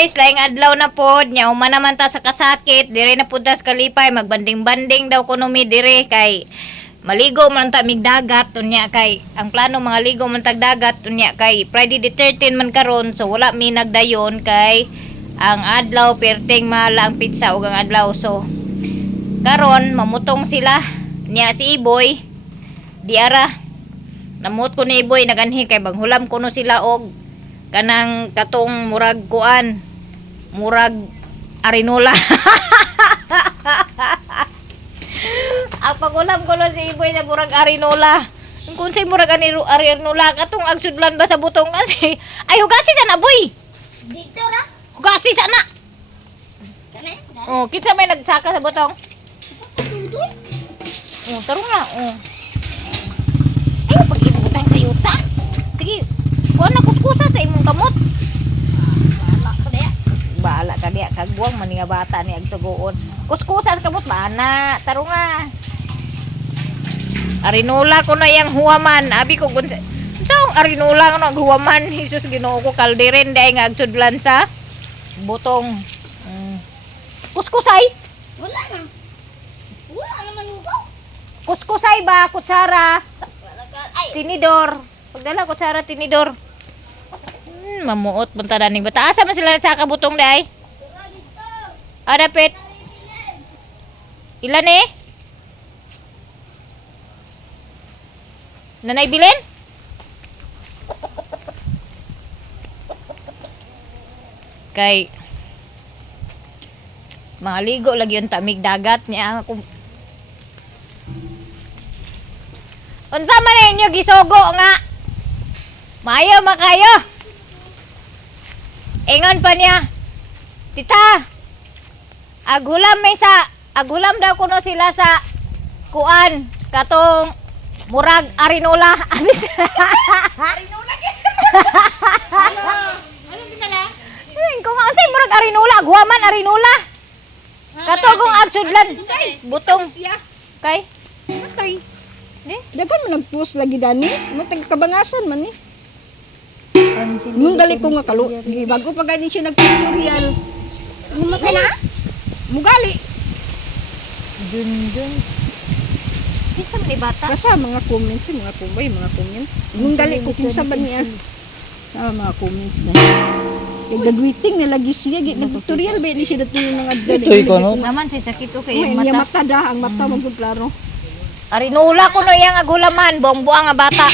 guys, laing adlaw na pod, nya uma naman ta sa kasakit, dire na pud ta sa kalipay, magbanding-banding daw kuno mi dire kay maligo man ta mig dagat unya kay ang plano mga ligo man tag dagat unya kay Friday the 13 man karon, so wala mi nagdayon kay ang adlaw perting mahala ang pizza ug ang adlaw. So karon mamutong sila niya si Iboy diara namut ko ni Iboy naganhi kay banghulam kuno sila og kanang katong murag kuan murag arinola. Ang pagulam ko si Iboy na murag arinola kung say murag arinola katong agsudlan ba sa butong kasi ay hugasi sana boy dito ra hugasi sana kani oh kinsa may nagsaka sa butong oh tarong na oh ay pag-ibutang sa yuta sige kuha na kuskusa sa imong kamot. Bahala ka diya. Kagbuang man nga bata ni agtugoon. Kuskusa sa kamot ba na? Taro nga. Arinola ko na yang huwaman. Abi ko kung saan arinola ko na huwaman. Jesus Ginoo ko kaldiren dahil nga agsudlan sa butong. Kuskusay? Wala na. Wala naman lugaw. Kuskusay ba? Kutsara? Tinidor. Pagdala kutsara tinidor. Mamuot punta daning bata. Asa man sila sa kabutong day? Dapit. Ilan eh? Nanay bilin? Kay mga ligo lagi yung tamig dagat niya. Unsa man ninyo gisogo nga? Mayo makayo. Ingon pa niya, tita, aghulam daw kuno sila sa kuan, katong murag arinola. Abis. Arinola ano bisala? Kung unsay murag arinola, aghuaman arinola. Katong agsudlan butong. Kay? Patay. Dagan man nag-post lagi dani, mo tag kabangasan man ni. Nung gali ko nga kalu, bago pa gani siya nag-tutorial. Mumatay na? Mugali. Dun. Kinsa man ni bata? Basta mga comments, mga kumbay, mga comment. Nung gali ko kinsa ba niya? Mga comments na. Graduating na lagi siya, nag-tutorial ba ni siya datuloy ng adlan. Ito ikaw no? Naman si sakit okay Ang ang mata da, ang mata magud klaro. Arinola kuno yang agulaman, buang-buang nga bata.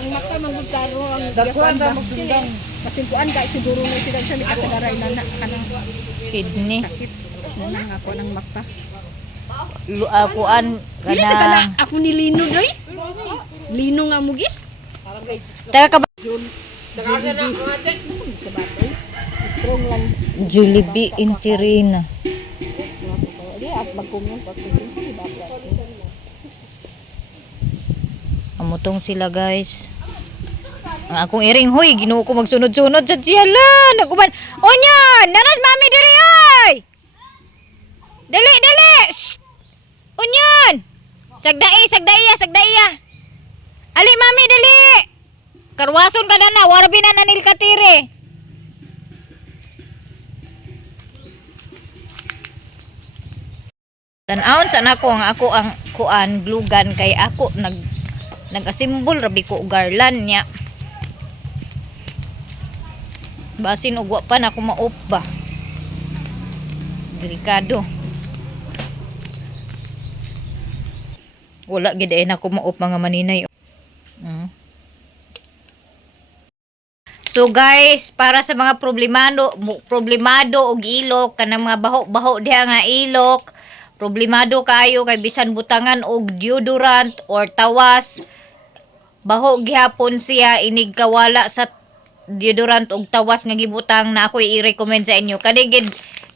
Ang mata magud klaro ang Dakuan ra magsundan. kasi kuan ka siguro na sila siya mikasagaray na kanang Kidney. sakit. Ano nga ko ng mata. Kuan Dili sa kana ako ni Lino doy. Lino nga mugis. Taga ka Strong lang. Jollibee Interina. Di at mag-comment at si bata. Amutong sila guys. Ang akong iring hoy, Ginoo ko magsunod-sunod sa siyala. Naguban. Onya, nanas mami diri ay. Dali. Shh. Onyan. Sagdaiya. Ali mami dali. Karwason ka na, warbi na nanil katire. Tan-aon sana ko ang kuan glugan kay ako nag-asimbol rabi ko garland niya. Basin ugwa pa na ako maop ba. Delikado. Wala gid na ako maop mga maninay. So guys, para sa mga problemado og ilok kanang mga baho diha nga ilok, problemado kayo kay bisan butangan og deodorant or tawas, baho gihapon siya inig kawala sa deodorant og tawas nga gibutang na ako i-recommend sa inyo. Kani gid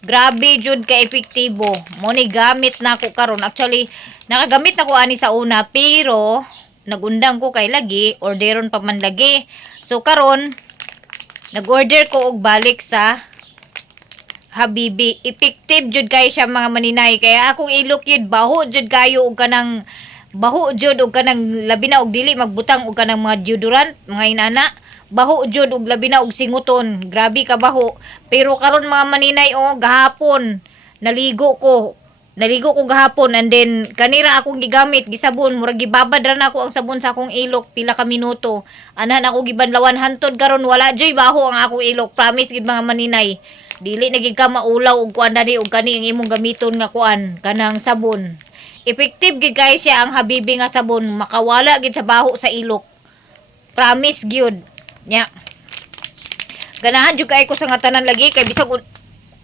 grabe jud ka epektibo. Mo ni gamit na ako karon. Actually, nakagamit na ko ani sa una pero nagundang ko kay lagi, orderon pa man lagi. So karon nag-order ko og balik sa Habibi. Effective jud kay siya mga maninay. Kaya akong ilok yun, baho jud kayo og kanang baho jud og kanang labi na og dili magbutang og kanang mga deodorant, mga inana. baho jud og labi na og singuton. Grabe ka baho. Pero karon mga maninay gahapon naligo ko gahapon and then kanira akong gigamit gisabon murag gibabad ra na ako ang sabon sa akong ilok pila ka minuto. Anan ako gibanlawan hantod karon wala joy baho ang akong ilok. Promise gid mga maninay. Dili na gid ka maulaw og kuan dani og kani ang imong gamiton nga kuan kanang sabon. Effective gid kay siya ang Habibi nga sabon, makawala gid sa baho sa ilok. Promise gyud. Nya. Ganahan jud kay ko sa nga tanan lagi kay bisag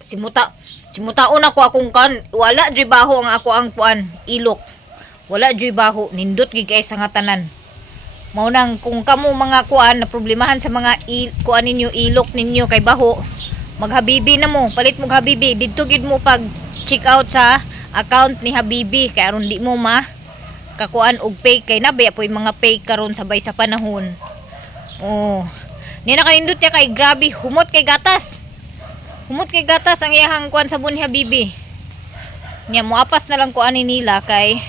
simutaon ako akong kan wala joy baho ang ako ang kuan ilok. Wala joy baho nindot gid kay sa nga tanan. Mao nang kung kamo mga kuan na problemahan sa mga kuan ninyo ilok ninyo kay baho, maghabibi na mo, palit mo Habibi. Didto gid mo pag check out sa account ni Habibi kay aron di mo kakuan og fake kay nabi apoy mga fake karon sabay sa panahon. Oh. Ni nakanindot niya kay grabe humot kay gatas. Humot kay gatas ang iyahang kuan sabon ni Habibi. Nya moapas na lang kuan nila kay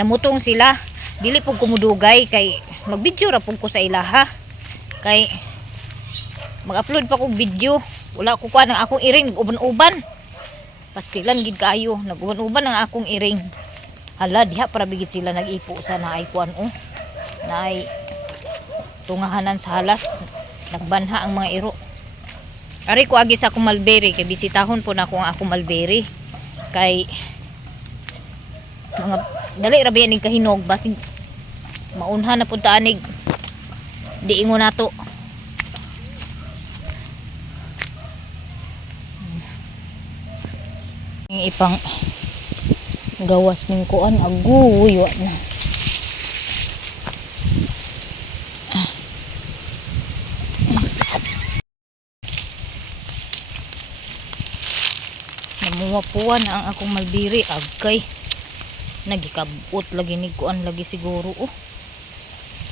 namutong sila. Dili pug kumudugay kay magbidyo ra pug ko sa ilaha. Kay mag-upload pa kog video. Wala ko kuan ang akong iring nag-uban-uban. Pastilan gid kaayo, nag-uban-uban ang akong iring. Hala, diha para bigit sila nag-ipo sa naay kuan naay tungahanan sa halas. Nagbanha ang mga iro. Ari ko agi sa akong mulberry kay bisitahon po na ako ang akong mulberry. Kay mga dali ra ba ning kahinog basig maunhan na pud anig di ingon nato. Yung ipang gawas ning kuan aguy wa na. Namuwapuan ang akong mulberry agkay nagikabot lagi ni kuan lagi siguro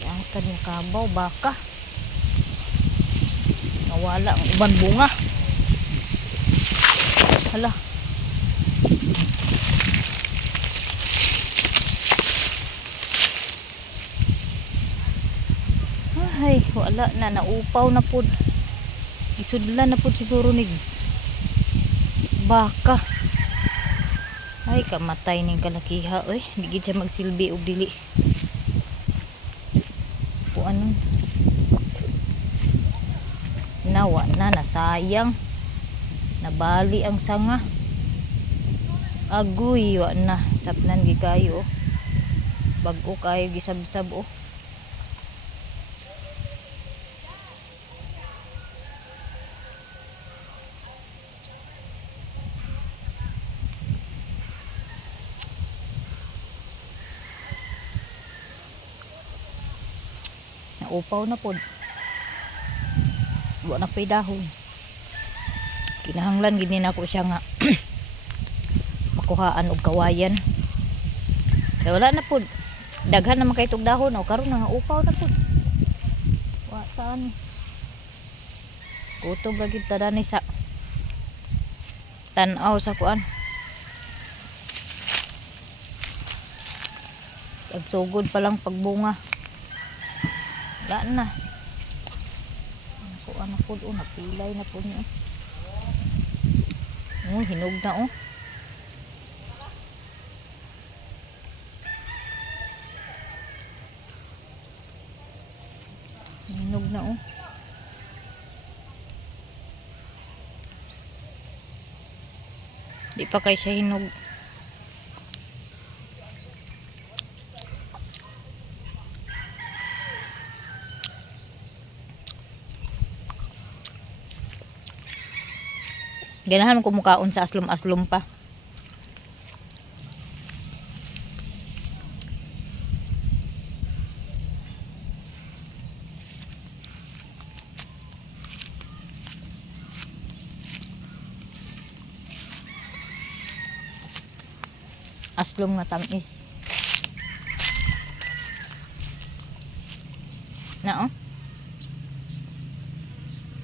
ang kanya kabaw baka nawala ang uban bunga. Hala. Ay, wala na, naupaw na pud. Isudlan na pud siguro ni baka. Ay, kamatay ning kalakiha, oy. Di gid siya magsilbi og dili. Puan nawa na nasayang. Nabali ang sanga. Aguy, wa na. Sapnan gi kayo. Bag-o kayo gisab-sab upaw na pod. Wa na pay dahon. Kinahanglan gid nako siya nga makuhaan og kawayan. Kaya wala na pod. Daghan na makay tog dahon o karon nga upaw na pod. Wa saan. Kutob lagi tadani sa tan-aw sa kuan. Pagsugod pa lang pagbunga. Wala na. Kuan na pod napilay na pod niya. Hinog na Hinog na Di pa kay siya hinog. Ganahan ko mukaon sa aslom-aslom pa. Aslom nga tamis. Na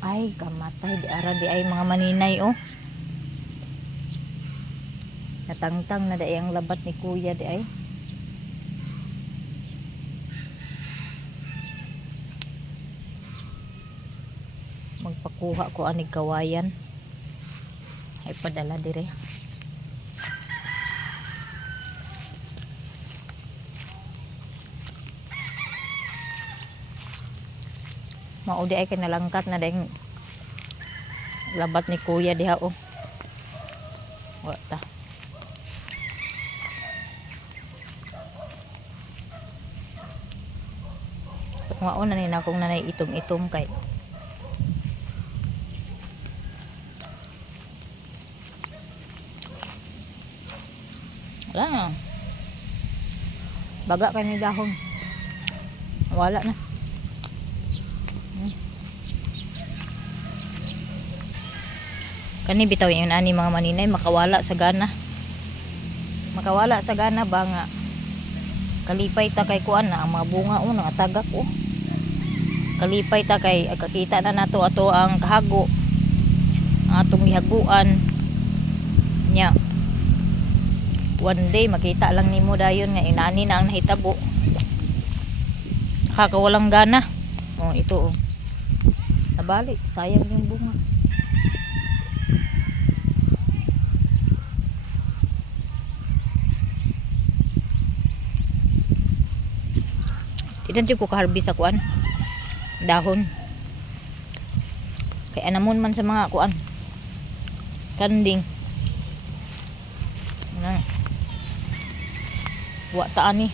Ay, kamatay di ara di ay mga maninay Natangtang na dai ang labat ni kuya di ay. kuha ko anig kawayan ay padala dire. Maudi ay kinalangkat na ding labat ni kuya diha oh. Wata. Mauna ni na akong nanay itom-itom kay wala na. Baga ka ni dahon. Wala na. Kani bitaw yun ani mga maninay makawala sa gana. Makawala sa gana ba nga kalipay ta kay kuan na ang mga bunga o nga tagak o. Kalipay ta kay kakita na nato ato ang kahago. Ang atong gihaguan. Nya. One day makita lang nimo dayon nga inani na ang nahitabo. Kakawalang gana. Oh ito oh. Nabali sayang yung bunga. Idan jud ko ka-harvest sa kuan. Dahon. Kay anamon man sa mga kuan. Kanding. Ano? Wa ta ani.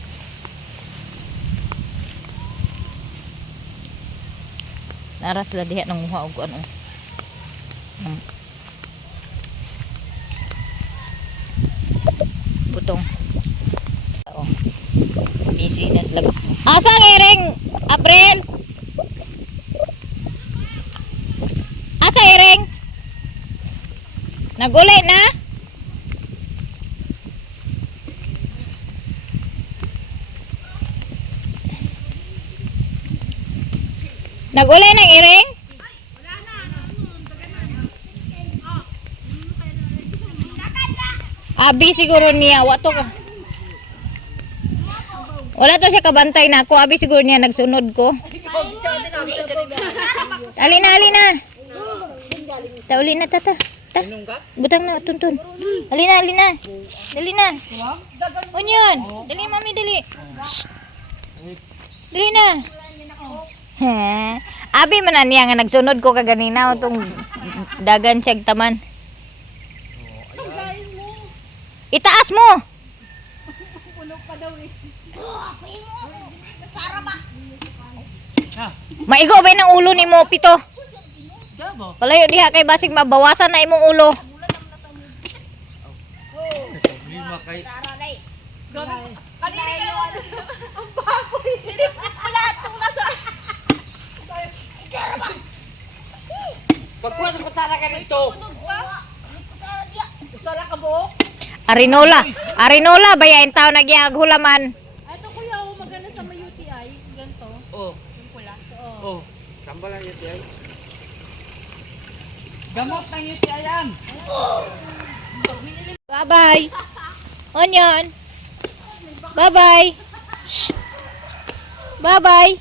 Naras la diha nang muha og kuan oh. Butong. Oh. Business lag. Asa iring April? Asa iring? Nagulay na? Nagulay ng iring? Abi siguro niya wato ka. Wala to siya kabantay na ako. Abi siguro niya nagsunod ko. Alina, alina. Ta uli na tata. Ta. Butang na tuntun. Alina, alina. Dali na. Unyon. Dali mami dali. Dali na. Abi man na niya nga nagsunod ko kaganina utong dagan siyag taman. Itaas mo. Maigo ba ng ulo ni mo pito? Palayo diha kay basig mabawasan na imong ulo. Lima kay Kanini kayo ang baboy. Sinipsip mo lahat kung nasa. pagkuha sa kutsara ka dito. Usara ka buok. Arinola. Arinola bayain tao nagyaghulaman. Ito kuya, maganda sa may UTI. Ganito. Oh, Yung pula. oh. Kambal ang UTI. Gamot ng UTI yan. Bye-bye. Onion. Bye-bye. Bye-bye.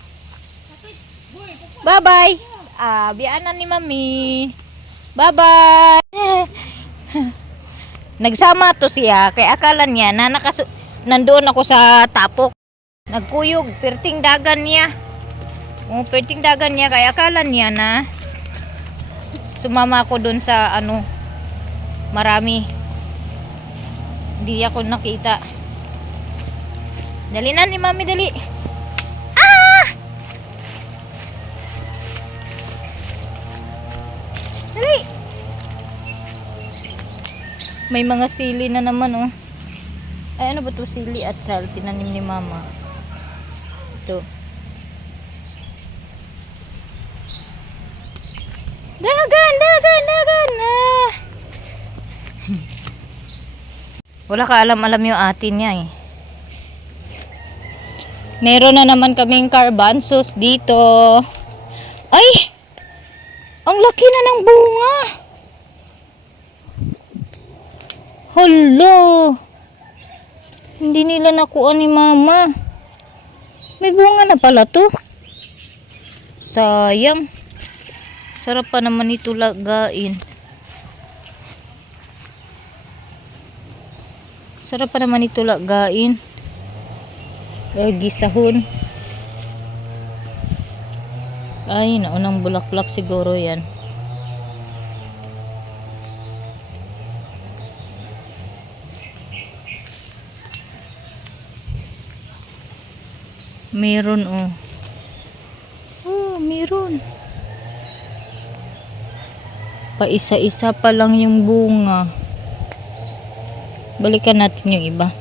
Bye-bye. Ah, biyaanan ni Mami. Bye-bye. Nagsama to siya kay akala niya na nandoon ako sa tapok. Nagkuyog, perting dagan niya. Oh, perting dagan niya kay akala niya na sumama ako doon sa ano marami. Hindi ako nakita. Dali na ni Mami, dali. Ah! Dali. May mga sili na naman oh. Ay ano ba to, sili at sal tinanim ni Mama. Ito. Dagan, dagan, dagan. Ah. Wala ka alam-alam yung atin niya eh. Meron na naman kaming garbanzos dito. Ay! Ang laki na ng bunga. Hello. Hindi nila nakuha ni Mama. May bunga na pala to. Sayang. Sarap pa naman ito lagain. Sarap pa naman ito lagain. Or gisahon. Ay, naunang bulaklak siguro yan. Meron oh. Oh, meron. Paisa-isa pa lang yung bunga. Balikan natin yung iba.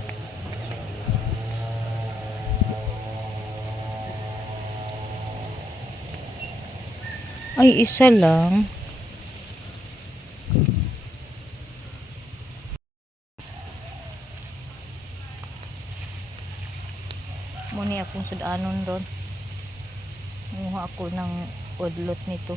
Ay, isa lang. Muna akong sudanon doon. Kumuha ako ng udlot nito.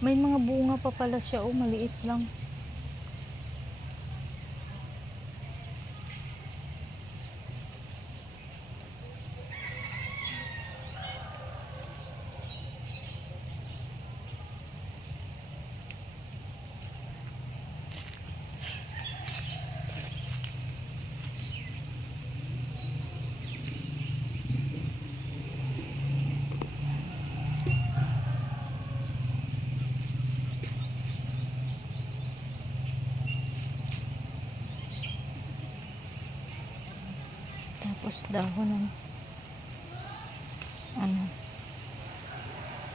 May mga bunga pa pala siya, oh, maliit lang. Tapos dahon ng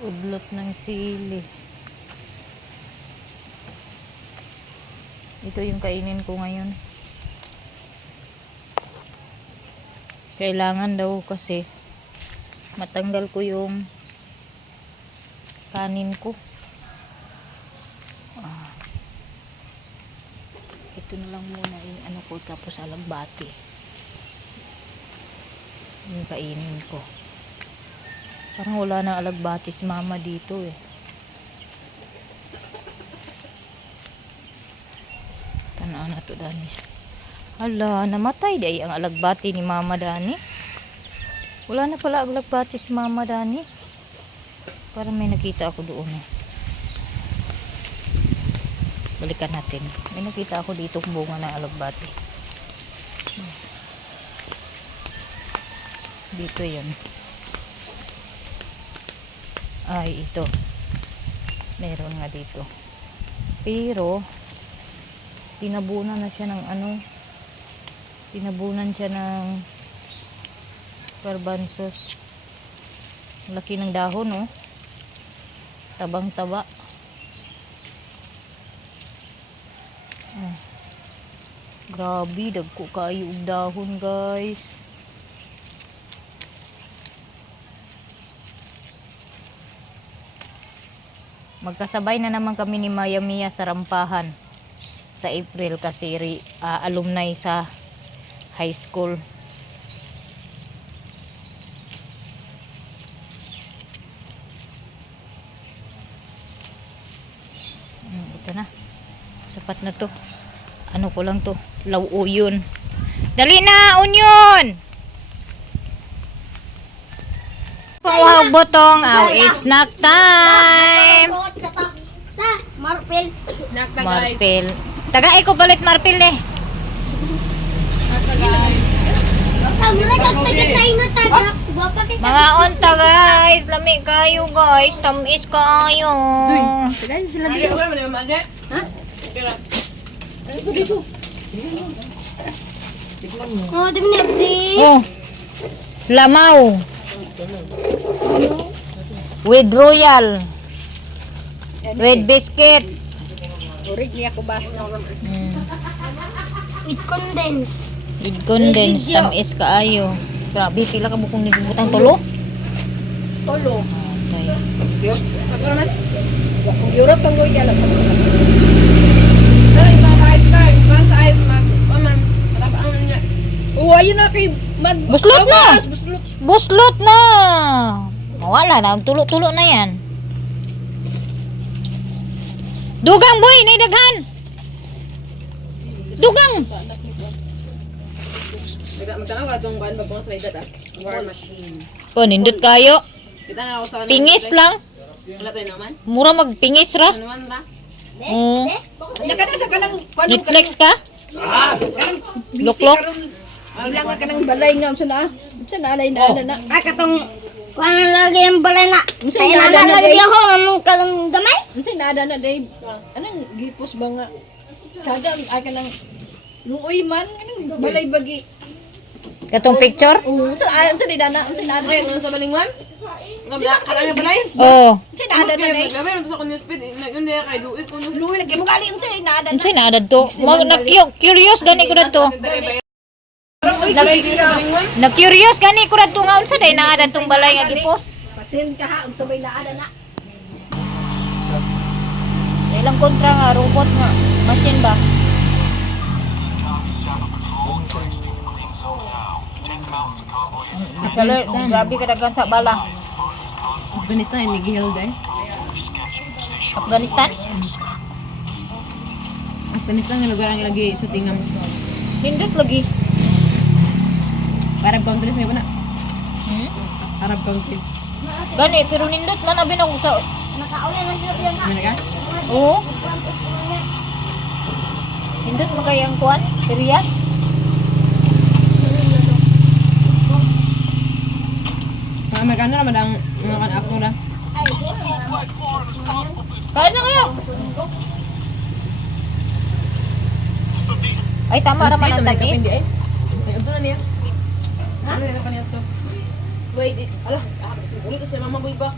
udlot ng sili. Ito yung kainin ko ngayon. Kailangan daw kasi matanggal ko yung kanin ko. Ito na lang muna yung ano ko, tapos alagbati yung kainin ko. Parang wala na alagbati si mama dito eh. Tanaan na to dani. Hala, namatay day ang alagbati ni mama dani. Wala na pala alagbati si mama dani. Parang may nakita ako doon eh. Balikan natin. May nakita ako dito kung bunga ng alagbati. Dito yun. Ay, ito. Meron nga dito. Pero, tinabunan na siya ng ano. Tinabunan siya ng garbanzos. Laki ng dahon, oh. Tabang-taba. Grabe, dagko kayo og dahon, guys. Magkasabay na naman kami ni Maya Mia sa rampahan sa April kasi alumni sa high school. Ito na. Sapat na to. Ano ko lang to. Lauyon. Dali na, onion! Pangwahog botong. Snack time! Marpel. Snack na guys. Marpel. Tagay ko balit Marpel eh. Snack na guys. Mga onta guys. Lami kayo guys. Tamis kayo. Tagay sila dito. Ha? Dito. Oh, dami na update. Oh. Lamaw. With royal. With biscuit. Urig niya ko bas. With condense. With condensed. Tamis kaayo. Grabe, pila ka bukong nilibutang tulo? Tolo. Okay. Sabi naman. Kung Europe ang royal. Pero ibang ice na. Ibang sa ice matapaan niya. Oh, ayun na kay Buslot na! Buslot. Buslot na! Mawala na. Tulo-tulo na yan. Dugang boy, nay daghan. Dugang. Magkano ka itong kuhan bagong slide ah? War machine. Oh, nindot kayo. Kita na ako sa kanila. Pingis lang. Wala tayo naman. Mura magpingis ra. Ano man ra? Oh. Nakana sa kanang kuhan. Netflix ka? Luklok. Ilang ka kanang balay nga. Unsa na alay na na. Ay, katong kuha na lagi yung balay na. Unsa Kaya na na na lagi day? ako, anong kalang gamay? Unsa na na day? Anang gipos ba nga? Sada ay kanang luoy man kanang balay bagi. Katong picture? Unsa di dana? Unsa na day? Unsa balingwan? Ngabla karang balay? Oh. Unsa na na day? Gabi ra sa kunya speed. Yun day kay luoy ko. Luoy lagi mo gali unsa na na. Unsay na adad to? Curious gani ko dito. Na curious gani ko dito nga unsa day na adad tong balay nga gipos? Pasin ka ha unsa may naa na. Ilang kontra nga robot nga machine ba? Sala, grabe kadaghan sa bala. Afghanistan ay migihil day. Afghanistan? Afghanistan nga lugar ang ilagi sa tingam. Hindot lagi. Arab countries may ba na? Hmm? Arab countries. Gani pero nindot man abi na ko sa. Nakauli na sila yung Ano ka? Oo. Hindot magayang kuan, Syria. Mga Amerikano naman ang mga kan-ako na. Kain na kayo. Ay tama ra man ang tamis. Hindi ay. Ay, ito na niya. Ano na pa niya to? Wait, ala, ulit ko si Mama Boy ba?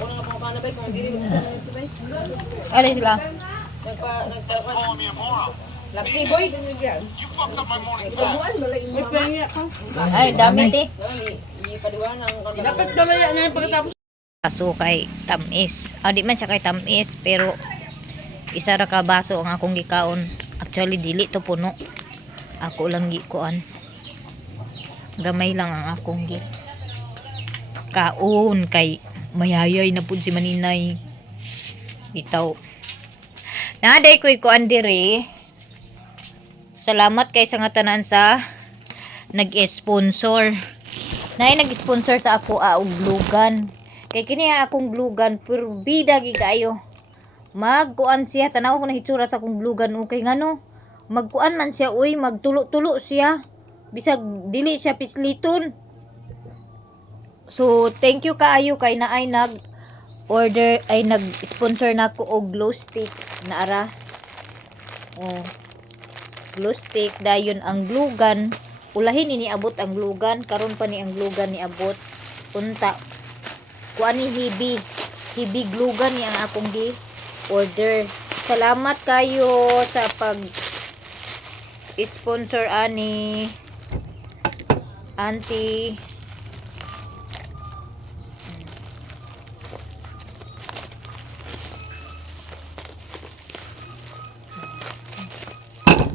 Wala nga pang panabay kung hindi rin sa ito ba? Alay sila. Lapti boy. You fucked up my morning. May pengi ako. Ay dami ti. Ipaduan ang dapat damaya na pagkatapos. Kaso kay tamis. Di man siya kay tamis pero isa ra ka baso ang akong gikaon. Actually dili to puno. Ako lang gikuan. Gamay lang ang akong gi. Kaon kay mayayay na pud si Maninay. Bitaw. Naday ko'y kuan diri. Salamat kay sa nga tanan sa nag-sponsor. Nay nag-sponsor sa ako og glugan. Kay kini akong glugan pero bida gi kayo. Magkuan siya tanaw ko na hitsura sa akong glugan okay ngano. Magkuan man siya uy magtulo-tulo siya. Bisag dili siya pisliton. So thank you kaayo kay naay nag-order ay nag-sponsor nako og glow stick na ara. Oh. Glue stick dayon ang glugan ulahin ni abot ang glugan karon pa ni ang glugan ni abot unta kuan ni hibi glugan ni ang akong gi order. Salamat kayo sa pag sponsor ani auntie.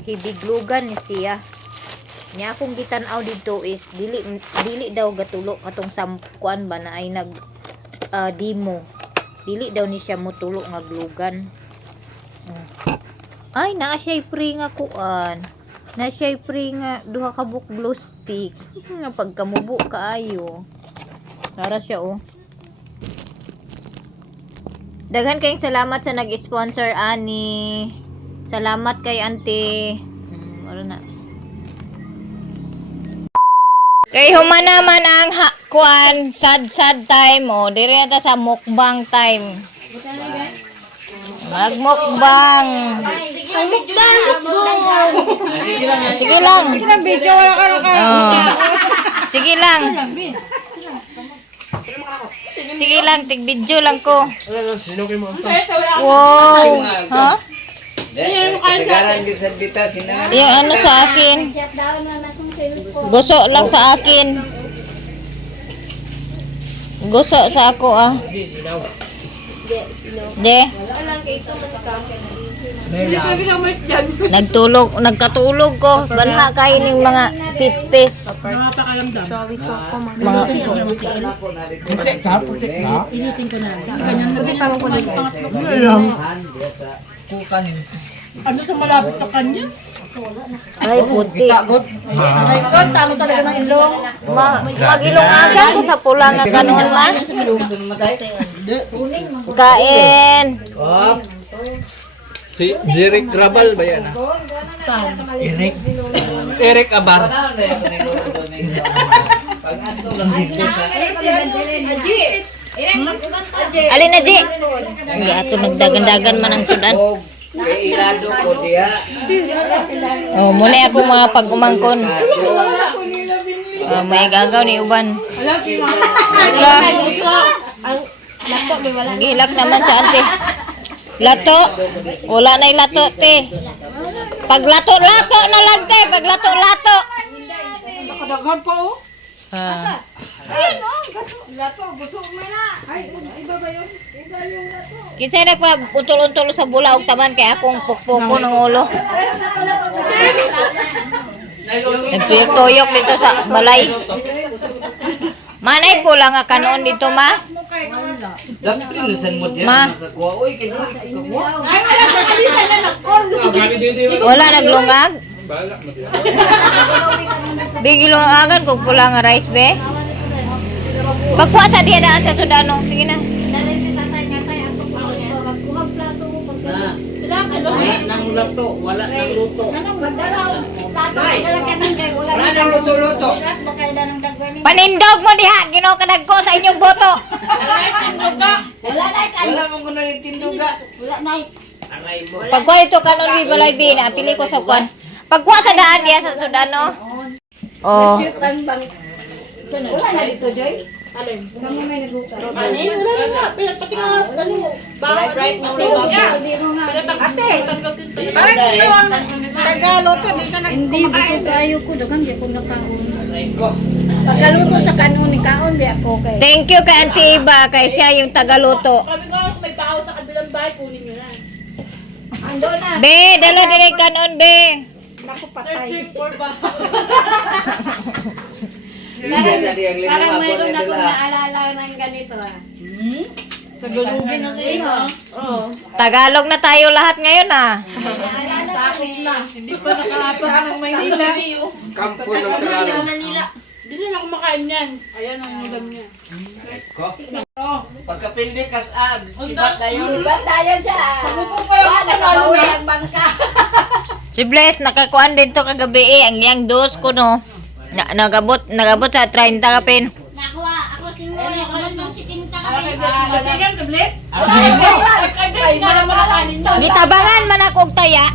Hibiglugan ni siya. Nya akong gitan-aw dito is dili daw gatulo katong samkuan ba na ay nag demo. Dili daw ni siya motulo nga glugan. Ay naa siya free nga kuan. Na siya free nga duha ka book glue stick. Nga pagkamubo kaayo. Para siya oh. Daghan kayong salamat sa nag-sponsor ani. Salamat kay auntie. Wala na. Kay humana man ang kuan sad time oh. Dire na ta sa mukbang time. Magmukbang. Mukbang. Sige lang. Ilang video wala ka naka. Sige lang. Sige lang, tig video lang ko. Sino kayo mo? Wow. Ha? Kasagaran din sa dita sina. Yung ano sa akin. Guso lang sa akin. Guso sa ako ah. De. Nagkatulog ko. Banha kayo ng mga pispis. Napakalamdam. Mga Putik ka, putik ka. Initin ko na. Ano sa malapit sa kanya? ay puti. Ay, God, tama talaga ng ilong. Magilong aga ko sa pula nga kanon man. Kain. Si Jeric Rabal ba yan? Saan? Eric Abar. Alin na Ji? Hindi ato nagdagan-dagan man ang sudan. Kay Irado ko diya. Oh, muna ako mga pag-umangkon. May gagaw ni uban. Wala. Gihilak naman sa ante. Lato. Wala na yung lato, te. Paglato-lato na lang, te. Paglato-lato. Nakadaghan pa, oh. Ah. Kinsa nagpa utol-utol sa bula og taman kay akong pukpuko ng ulo. Nagtuyok-tuyok dito sa balay. Manay pula nga kanon dito, ma. Ma. Wala naglungag. Bigilungagan kung pula nga rice be. Pagkuha sa diya daan sa Sudano. Sige na. Wala nang luto, wala nang luto. Panindog mo diha, ginokadag ko sa inyong boto. Wala mong kuno yung tinduga. Pagkuha ito kanon bi balay bi na pili ko sa kwan. Pagkuha sa daan diya sa Sudano. Oh. Hindi, busog kayo ko. Dagan, di ko nakaon. Pagkaluto sa kanon ni kaon, di ako kay. Thank you kay Auntie Iba kay siya yung tagaluto. Sabi ko, may tao sa kabilang bahay, kunin nyo na. Ando na. Be, dalo dire kanon be. Naku, patay. Searching for ba? Parang mayroon akong naalala ng ganito ah. Tagalogin na sa'yo. Oo. Tagalog na tayo lahat ngayon ah. Sakit na. Hindi pa nakahapon ng Maynila. Kampo ng Tagalog. Hindi nila kumakain yan. Ayan ang ulam niya. Pagkapildi kas sibat tayo. Ba't tayo siya? Nakabawi ang bangka. Si Bless nakakuan dito kagabi ang yang dos ko no. Nagabot sa 30 kapin. Nakuha, ako si Mo, nakamot ng si Tinta kami. Latingan ka, Bless? Gitabangan man ako og taya.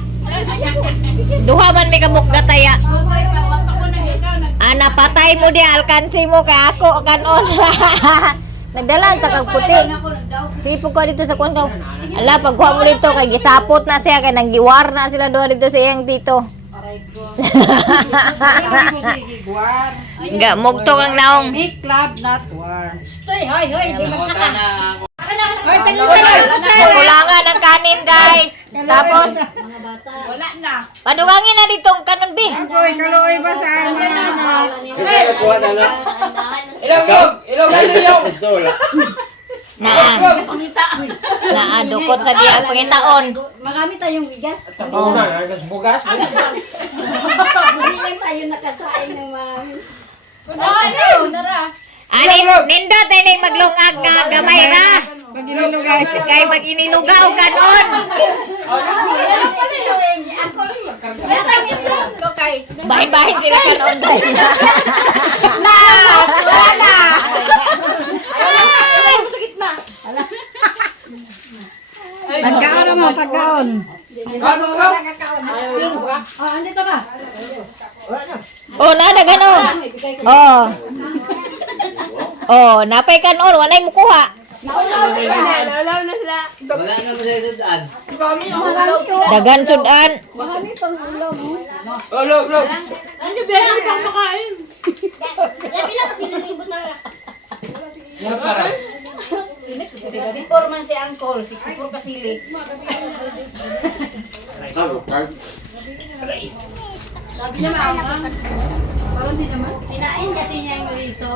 Duha man may kabuk ga taya. Ana patay mo di alkansi mo kay ako kanon. Nagdala sa kag puti. Sipog ko dito sa kuan ka. Ala pagkuha mo dito kay gisapot na siya kay nanggiwar na sila duha dito sa iyang tito. Enggak mugtog ang naong. Big club, not war. Stoy, hoy, di Buta na. Hoy, tagisan. Kulangan ng kanin guys. Tapos Wala na. padungangin na dito ang kanon bi. Hoy, kaloy ba sa amin? Kaya nakuha na lang. Naa dukot sa diya pangitaon. Marami tayong bigas. Oh. Hindi lang tayo nakasaing ng mami. Ani nindot ay nay maglungag nga gamay ra. Kay pag ininugaw kanon. Bahin-bahin sila kanon dai. Na, wala na. Pagkaon mo, pagkaon. Oh, andito ba? Oh, nada ganon. Oh. Oh, napay kanon walay mo kuha. Naulaw na sila. Wala na mo sa sudan. Dagan sudan. Marami pang ulaw mo. Ano ba yung pang makain? Labi lang kasi lumibot na. 64 man si Uncle, 64 kasili. Sabi niya maangang. Pinain kasi niya yung riso.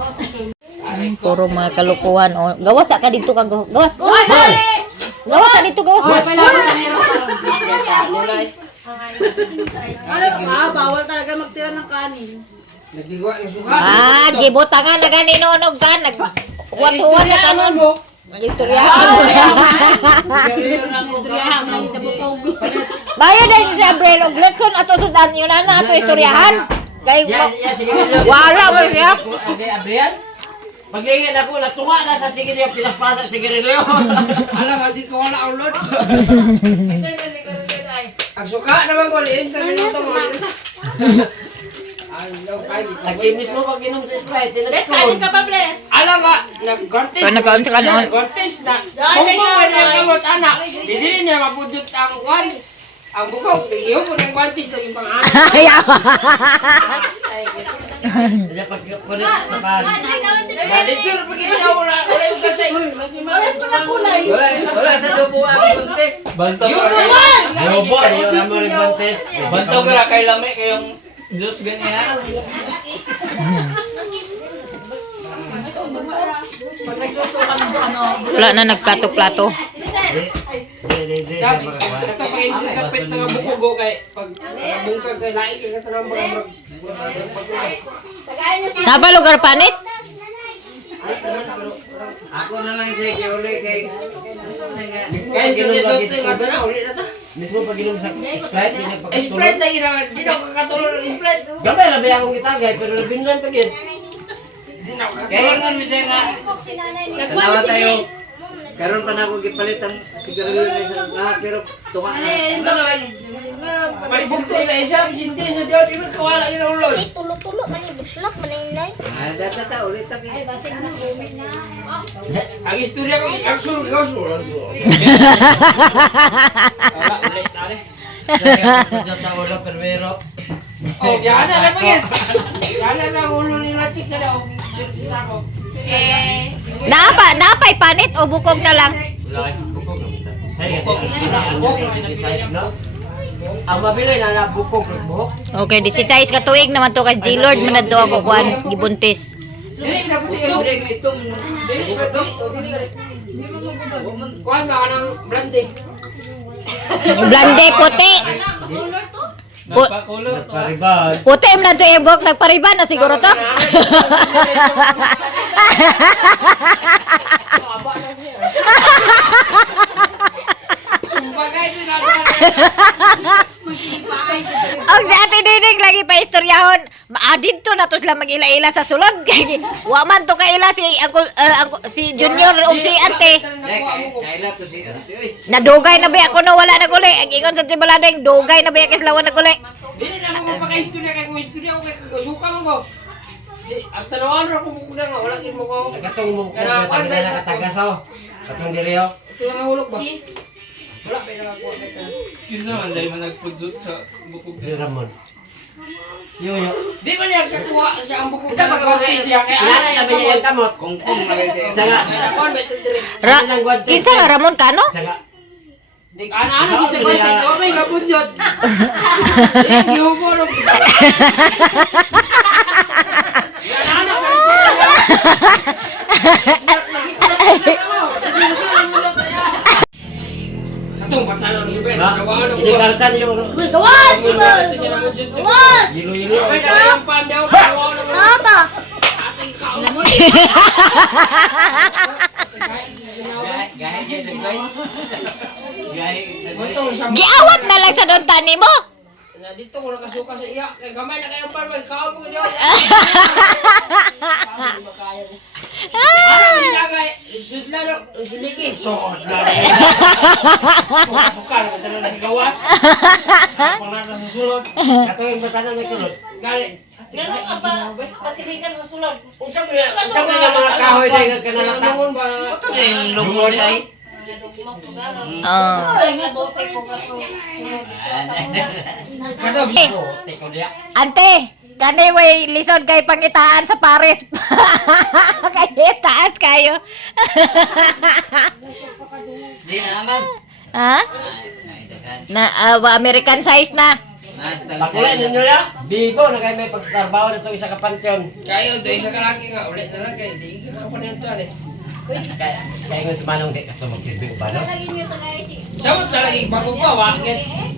Puro mga kalukuhan. O, gawas ka dito ka. Gawas. Gawas ka dito, gawas. Bawal talaga magtira ng kanin. Nagdiwa yung suka. Gibutangan na gani nonog ka. Naghuwat-huwat sa kanon. Istoryahan. Bayan na yung Gabriel og lekson ato sudan yun na ato istoryahan. Kay Sige nila. wala mo siya. Okay, Abrian. Paglingin ako, natunga na sa sigarilyo, pinaspasa sa sigarilyo. Alam, hindi ko wala ang load. Ang suka naman ko, liin sa minuto mo. Nag-inis mo pag inom sa Sprite. Bless, kanin ka pa, Bless. Alam ka, nag-contest. Nag-contest ka noon. Nag-contest na. Kung mo wala yung kamot, anak, hindi niya mapudot ang kwan. Ang bukog, iyo ko ng contest naging pang-anak. Kaya pag kulit sa pag... Ditsura, pag ikaw wala yung kasi. Wala sa dubo ang contest. Bantaw Yung ka buwan! Yung buwan, yung naman yung contest. Bantaw ka kay lami kayong Diyos ganyan. Pag nagtutukan mo, ano, Wala na nagplato-plato. Ito pag interpret na nga bukog o kay pag bungkag kay lain kay katarang mga Napa lugar panit? ako na lang siya kay uli kay ginom lagi sa tubig. Mismo pag ginom sa Sprite, di nagpakastulog. Sprite lagi na, di na kakatulog ng Sprite. Gamay na ba akong gitagay, pero labinlan pa gid. Kaya nga siya nga, tanawa tayo. Karon pa na ako gipalit ang sigarilyo na isa lahat, pero tunga na. May bugto sa isa, sinti sa diyo, di ba kawala nila ulod? Ay, tulo-tulo, mani buslak, maninay. Data ulit ako. Ang istorya ko, ang sulod ko, sulod ko. Wala, ulit, tari. Sa ulo perwero. Oh, yana na pa yan. Yana na ulo ni Latik na daw. Sa ako. Napay panit o bukog na lang? Wala kay bukog. Saya Ang mabili na bukog ng buhok. Okay, 16 ka tuig naman to kay G-Lord manadto ako kuan gibuntis. Dili na puti ito. Dili na puti. Kuhan ba ka ng blande? Blande puti. Napakulot. Pariban. Puti man na to yung buhok nagpariban na siguro to. Sumbagay din na. Ang dati dinig lagi pa istoryahon. Maadid to na to sila mag-ila-ila sa sulod. Wa man to kaila si Junior o si Ate. Kaila to si Ate. Nadugay na ba ako no wala na guli. Ang ingon sa Tibaladeng dugay na ba kasi lawan na guli. Dili na mo mapaka-istorya kay kung istorya ko kay suka mo ko. Ang tanawan ra ko mukha nga wala kin mo ko. Katong mo ko sa katagaso. Katong diriyo. Ito lang hulog ba? Wala pa na ako. Kinsa man dai man nagpudzot sa bukog. Si Ramon. Yo. Di ba niya kakuha siya ang bukog Ika pagkawagay siya kay ana na ba yung kamot? Kungkung na kay. Saga. Ako, may tundiri. Kinsa nga Ramon Kano? Saga. Di ana si Sebastian, so may kabudyot. Di humor. Ana ka. Atong patalo ni Ben. Ini karsan yung Gawas! Gawas! Gilo-gilo. Ay, yung pandaw, kawawa naman. Nata! Ating kaon. Gahe niya nagway. Gahe. Giawat na lang sa don tani mo. Dito ko nakasuka sa iya. Kaya gamay na kayong parang kaon mo diyo. Ano ginagay? Sudla no, siliki. Sod na. Suka na talaga sa gawas. Pangalan sa sulod. Kato yung batano nagsulod. Gali. Ganun ka ba? Pasilikan mo sulod. Unsang na mga kahoy na yung kanalata. Namun ba? Yung lumo ay. Oh. Ay, nabote ko ka to. Kada bibo, teko dia. Ante, kani way lisod kay pangitaan sa Paris. Kay taas kayo. Di naman. Ha? Na American size na. Nice, Pakulay ninyo ya. Bigo na kayo may pagtrabaho na itong isa ka pansyon. Kayo, ito isa ka laki nga. Ulit na lang kayo. Di ka pa nito eh. Kaya nga sumanong di ka ito magsilbi ba no? Siya mo talaga bago pa. Wakit.